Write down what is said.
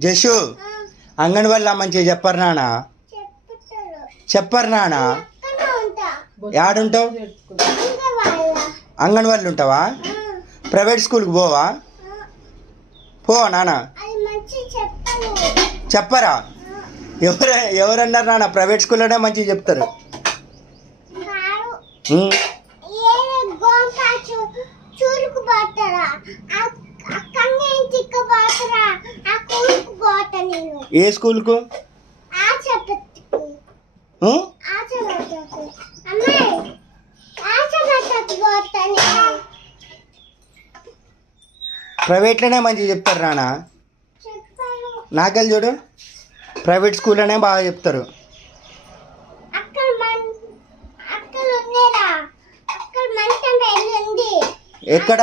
జషు అంగన్వాడీలో మంచిగా చెప్పరు నాన్న. చెప్పరు నాన్న. యాడుంటావు? అంగన్వాడీలు ఉంటావా? ప్రైవేట్ స్కూల్కి పోవా? పో నాన్న. చెప్పరా? ఎవరన్నారు నాన్న? ప్రైవేట్ స్కూల్లోనే మంచిగా చెప్తారు. ఏ స్కూల్కు? ప్రైవేట్లోనే మంచిగా చెప్తారు నాన్న. నాకెళ్ళి చూడు, ప్రైవేట్ స్కూల్లోనే బాగా చెప్తారు. ఎక్కడ?